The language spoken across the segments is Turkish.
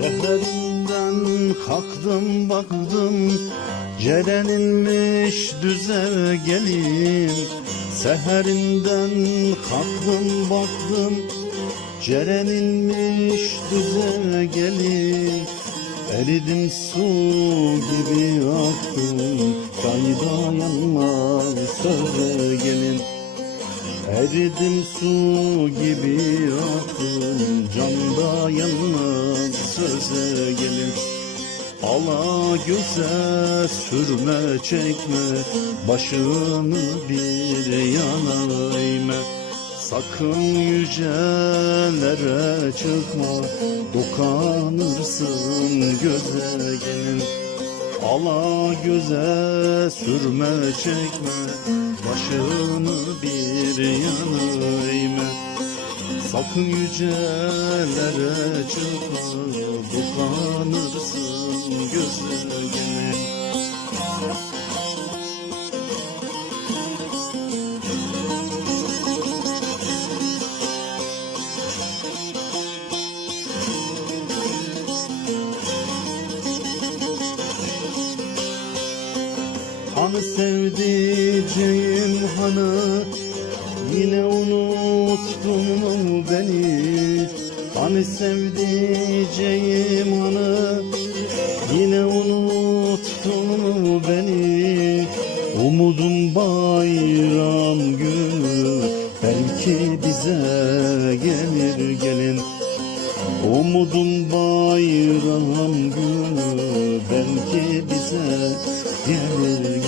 Seherinden kalktım baktım. Ceren'inmiş düze gelin Seherinden kalktım baktım. Ceren'inmiş düze gelin Eridim su gibi aktım. Çayda yanmaz söze gelin. Eridim su gibi aktım. Canda yanmaz söze gelin. Ala göze sürme çekme. Başını bir yana eğme. Sakın yücelere çıkma. Dokanırsın göze gelin. Ala göze sürme çekme. Başını bir yana Sakın yücelere çıkma Dokanırsın göze gelin Hani sevdiceğim hani Yine unuttun beni? Hani sevdiceğim hani Yine unuttun beni? Umudum bayram günü Belki bize gelir gelin. Umudum bayram günü belki bize gelir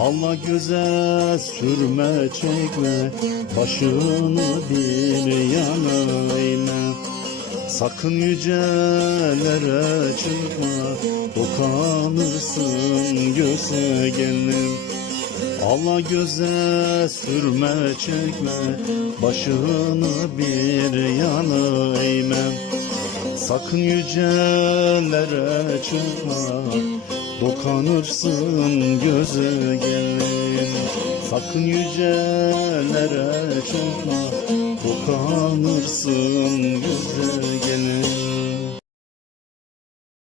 Allah göze sürme çekme başını bir yana eğme. Sakın yücelere çıkma dokanırsın göze gelir Allah göze sürme çekme Başını bir yana eğme. Sakın yücelere çıkma Dokanırsın göze gelin. Sakın yücelere çıkma Dokanırsın göze